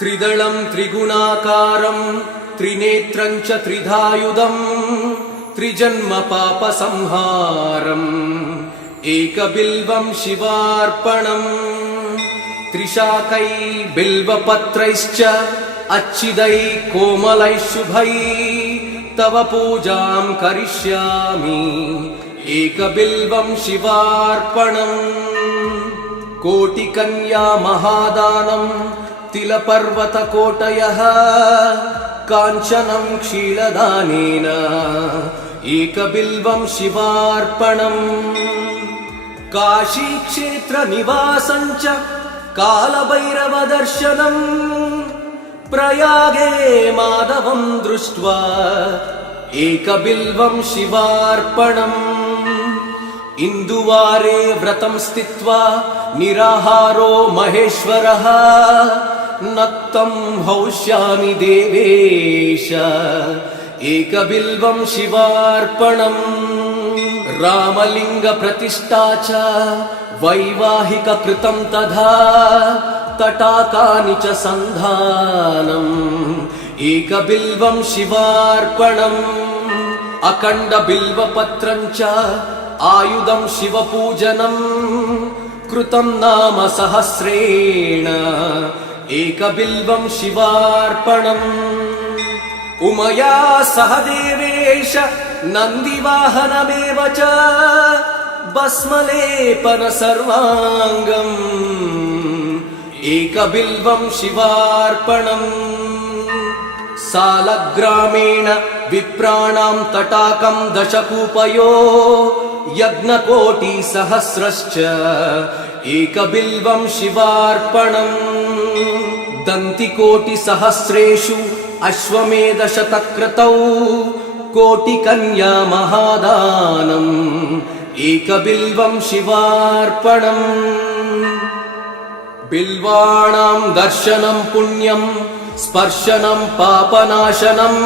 त्रिदळम् त्रिगुणाकारम् त्रिनेत्रम् च त्रिधायुधम् त्रिजन्म पापसंहारम् एकबिल्वम् शिवार्पणम् त्रिशाकै बिल्वपत्रैश्च अच्छिदै कोमलैः शुभै तव पूजाम् करिष्यामि एकबिल्वम् शिवार्पणम् कोटिकन्या महादानम् तिलपर्वतकोटयः काञ्चनम् क्षीरदानेन एकबिल्वम् शिवार्पणम् काशीक्षेत्रनिवासम् च कालभैरवदर्शनम् प्रयागे माधवम् दृष्ट्वा एकबिल्वम् शिवार्पणम् ఇందువారే వ్రతం స్థిత్వా నిరాహారో మహేశ్వర. నత్తం హౌష్యామి దేవేశ. ఏకబిల్వం శివార్పణం. రామలింగ ప్రతిష్టా చ. వైవాహిక కృతం తథా. తటాకాని చ సంధానం. ఏకబిల్వం శివార్పణం. అఖండ బిల్వపత్రం చ. आयुधम् शिवपूजनम् कृतम् नाम सहस्रेण एकबिल्वम् शिवार्पणम्। उमया सह देवेश नन्दिवाहनमेव च भस्मलेपन सर्वाङ्गम् एकबिल्वम् शिवार्पणम्। सालग्रामेण विप्राणाम् तटाकम् दशकूपयो यज्ञकोटिसहस्रश्च एकबिल्वम् शिवार्पणम्। दन्तिकोटिसहस्रेषु अश्वमेधशतक्रतौ कोटिकन्या महादानम् एकबिल्वम् शिवार्पणम्। बिल्वाणाम् दर्शनम् पुण्यम् स्पर्शनम् पापनाशनम्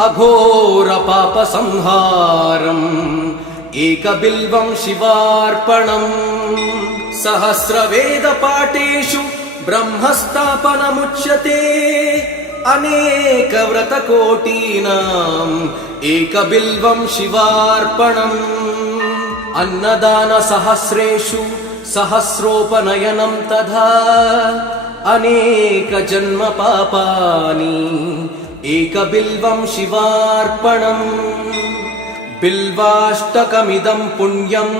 अघोरपापसंहारम् एकबिल्वम् शिवार्पणम् सहस्रवेदपाठेषु ब्रह्मस्थापनमुच्यते अनेकव्रतकोटीनाम् एकबिल्वम् शिवार्पणम् अन्नदानसहस्रेषु सहस्रोपनयनम् तथा अनेकजन्म पापानि एकबिल्वम् शिवार्पणम् बिल्वाष्टकमिदम् पुण्यम्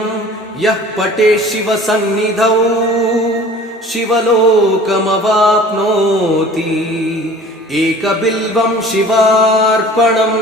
यः पटे शिवसन्निधौ शिवलोकमवाप्नोति एकबिल्वम् शिवार्पणम्